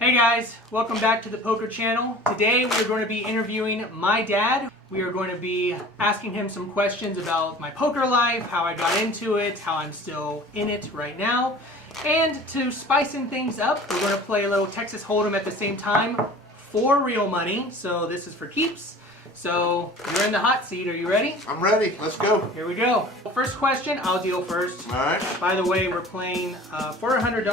Hey guys, welcome back to the Poker Channel. Today we are going to be interviewing my dad. We are going to be asking him some questions about my poker life, how I got into it, how I'm still in it right now. And to spicing things up, we're going to play a little Texas Hold'em at the same time for real money. So this is for keeps. So you're in the hot seat. Are you ready? I'm ready. Let's go. Here we go. First question, I'll deal first. All right. By the way, we're playing for $100,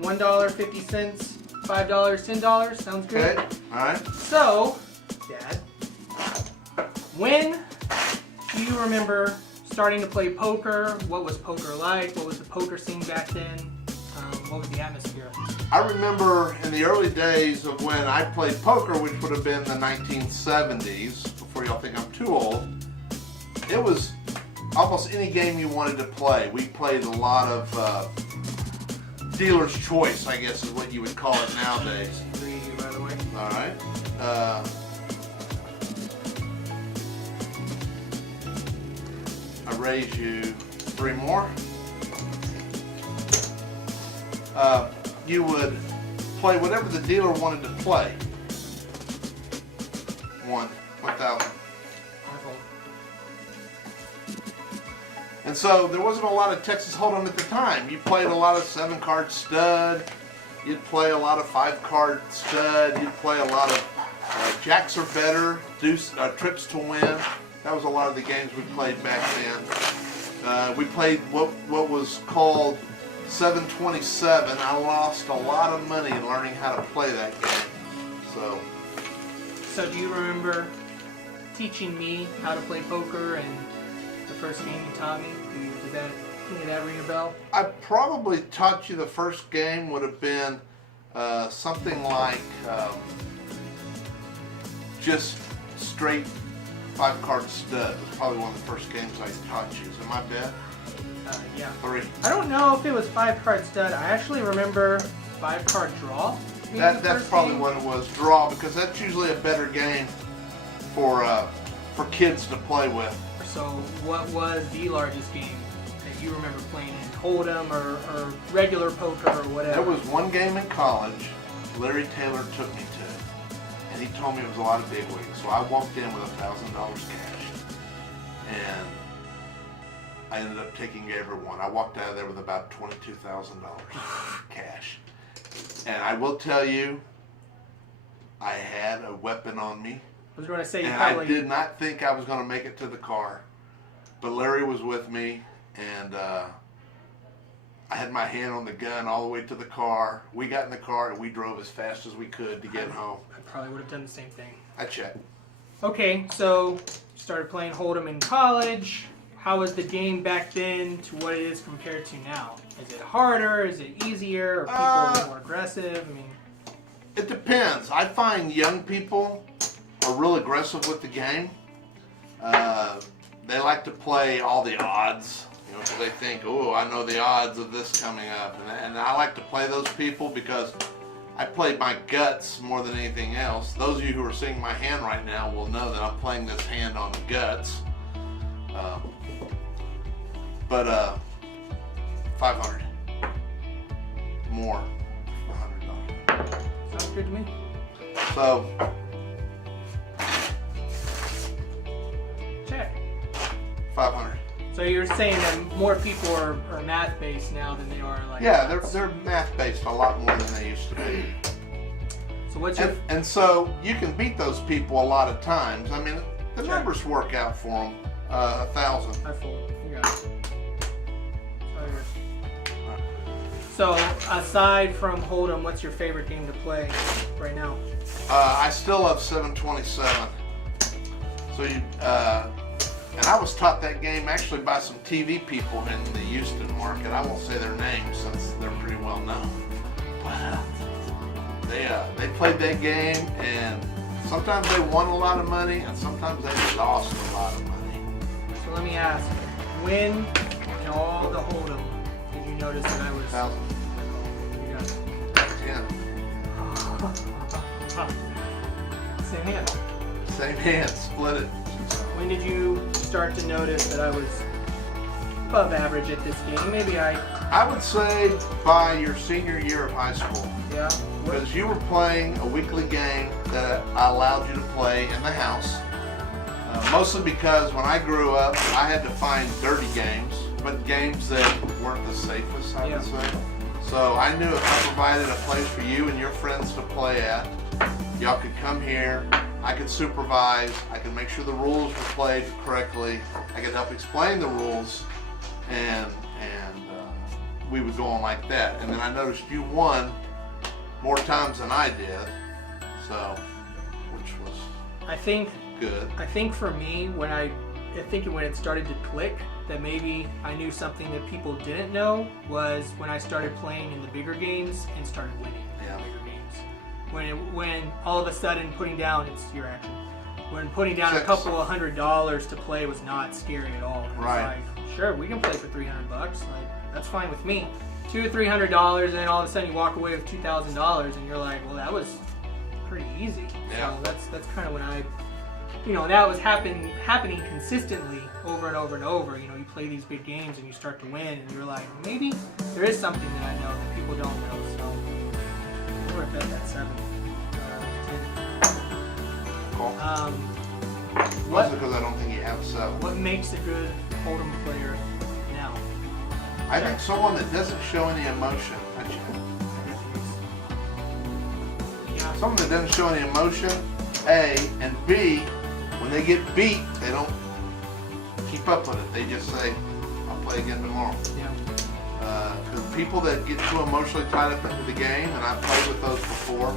$1.50, $5, $10. Sounds good? Okay. All right. So, Dad, when do you remember starting to play poker? What was poker like? What was the poker scene back then? What was the atmosphere? I remember in the early days of when I played poker, which would have been the 1970s, before y'all think I'm too old, it was almost any game you wanted to play. We played a lot of dealer's choice, I guess is what you would call it nowadays. By the way. All right. I raise you 3 more. You would play whatever the dealer wanted to play. 1,000. And so there wasn't a lot of Texas Hold'em at the time. You played a lot of 7-card stud. You'd play a lot of 5-card stud. You'd play a lot of jacks or better, deuce, trips to win. That was a lot of the games we played back then. We played what was called 727. I lost a lot of money learning how to play that game. So do you remember teaching me how to play poker and the first game you taught me? Does that ring a bell? I probably taught you the first game would have been something like just straight 5-card stud. It was probably one of the first games I taught you. Is it my bet? Yeah. 3. I don't know if it was 5-card stud. I actually remember 5-card draw. That's probably what it was, draw, because that's usually a better game for kids to play with. So what was the largest game that you remember playing in? Hold'em or regular poker or whatever? There was one game in college Larry Taylor took me to, and he told me it was a lot of big wigs. So I walked in with $1,000 cash, and I ended up taking every one. I walked out of there with about $22,000 cash. And I will tell you, I had a weapon on me. I was going to say, and I did not think I was going to make it to the car. But Larry was with me, and I had my hand on the gun all the way to the car. We got in the car, and we drove as fast as we could to get home. I probably would have done the same thing. I checked. Okay, so you started playing Hold'em in college. How was the game back then to what it is compared to now? Is it harder? Is it easier? Are people a little more aggressive? I mean, it depends. I find young people are real aggressive with the game. They like to play all the odds, so they think, oh, I know the odds of this coming up. And I like to play those people because I play my guts more than anything else. Those of you who are seeing my hand right now will know that I'm playing this hand on guts. But 500 more, $100. sounds good to me. So Check. 500. So you're saying that more people are math based now than they are like? Yeah, they're math based a lot more than they used to be. So what's your? And so you can beat those people a lot of times. I mean, the numbers work out for them. 1,000. I fold. You got it. So aside from Hold'em, what's your favorite game to play right now? I still love 727. So you, and I was taught that game actually by some TV people in the Houston market. I won't say their names since they're pretty well known. But they played that game, and sometimes they won a lot of money, and sometimes they lost a lot of money. So let me ask, when in all the Hold'em did you notice that I was? 1,000. You got it. 10. Same hand. Same hand, split it. When did you start to notice that I was above average at this game? Maybe I would say by your senior year of high school. Yeah. Because you were playing a weekly game that I allowed you to play in the house. Mostly because when I grew up, I had to find dirty games, but games that weren't the safest, I would say. So I knew if I provided a place for you and your friends to play at, y'all could come here, I could supervise, I could make sure the rules were played correctly, I could help explain the rules, and we would go on like that. And then I noticed you won more times than I did, so, which was good. I think for me, when it started to click, that maybe I knew something that people didn't know was when I started playing in the bigger games and started winning in the bigger games. When all of a sudden putting down, it's your action. When putting down a couple of $100 to play was not scary at all. It was like, sure, we can play for $300. Like, that's fine with me. $200 to $300, and then all of a sudden you walk away with $2,000, and you're like, well, that was pretty easy. Yeah. So that's kind of when I, that was happening consistently over and over and over. You play these big games and you start to win, and you're like, maybe there is something that I know that people don't know. So we're at that 7. Cool. What? Because I don't think you have 7. What makes a good Hold'em player now? I think someone that doesn't show any emotion. Yeah. Someone that doesn't show any emotion, A, and B, when they get beat, they don't keep up with it. They just say, I'll play again tomorrow. Yeah. Because people that get too emotionally tied up into the game, and I've played with those before,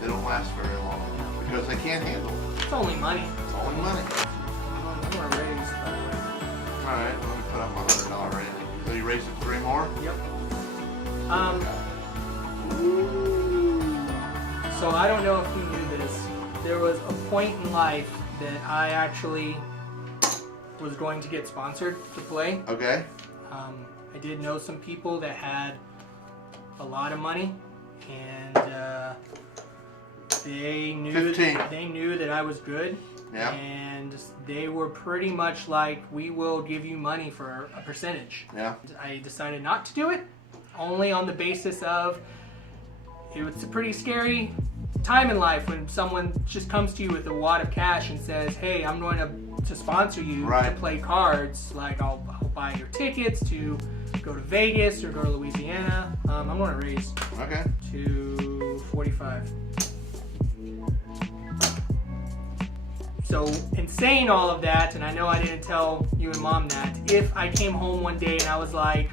they don't last very long because they can't handle it. It's only money. It's only money. I'm going to raise, by the way. Alright, let me put up my $100 rating. So you raised it 3 more? Yep. So I don't know if you knew this. There was a point in life that I actually was going to get sponsored to play. Okay. I did know some people that had a lot of money, and they knew that I was good. Yeah. And they were pretty much like, we will give you money for a percentage. Yeah. I decided not to do it, only on the basis of it's a pretty scary time in life when someone just comes to you with a wad of cash and says, hey, I'm going to sponsor you to play cards. Like, I'll buy your tickets to go to Vegas or go to Louisiana. I'm going to raise to 45. So in saying all of that, and I know I didn't tell you and Mom that, if I came home one day and I was like,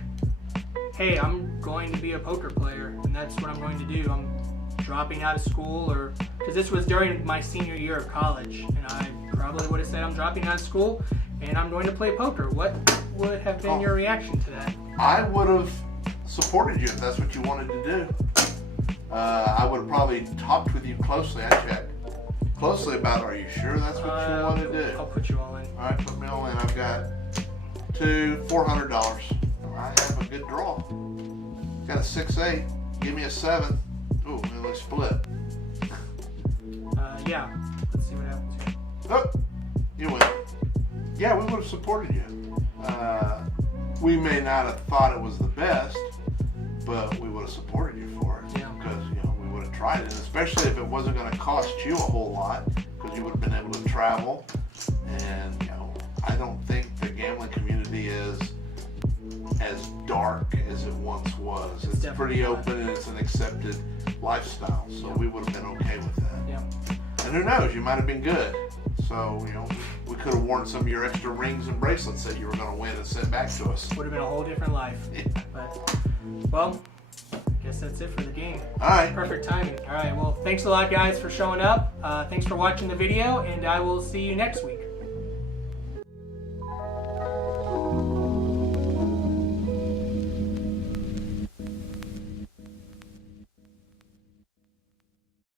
hey, I'm going to be a poker player, and that's what I'm going to do. I'm dropping out of school, or because this was during my senior year of college, and I probably would have said I'm dropping out of school and I'm going to play poker. What would have been your reaction to that? I would have supported you if that's what you wanted to do. I would have probably talked with you closely. I checked closely about, are you sure that's what you want to do? I'll put you all in. All right, put me all in. I've got $400. I have a good draw. Got a 6-8. Give me a 7. Ooh, let's split. Yeah. Let's see what happens here. Oh, you win. Yeah, we would have supported you. We may not have thought it was the best, but we would have supported you for it. Yeah. Because we would have tried it, especially if it wasn't going to cost you a whole lot, because you would have been able to travel. And I don't think the gambling community is as dark as it once was. It's pretty open and it's an accepted lifestyle. So we would have been okay with that. Yeah. And who knows, you might have been good. So, we could have worn some of your extra rings and bracelets that you were going to win and send back to us. Would have been a whole different life. Yeah. But, well, I guess that's it for the game. All right. Perfect timing. All right, well, thanks a lot, guys, for showing up. Thanks for watching the video, and I will see you next week.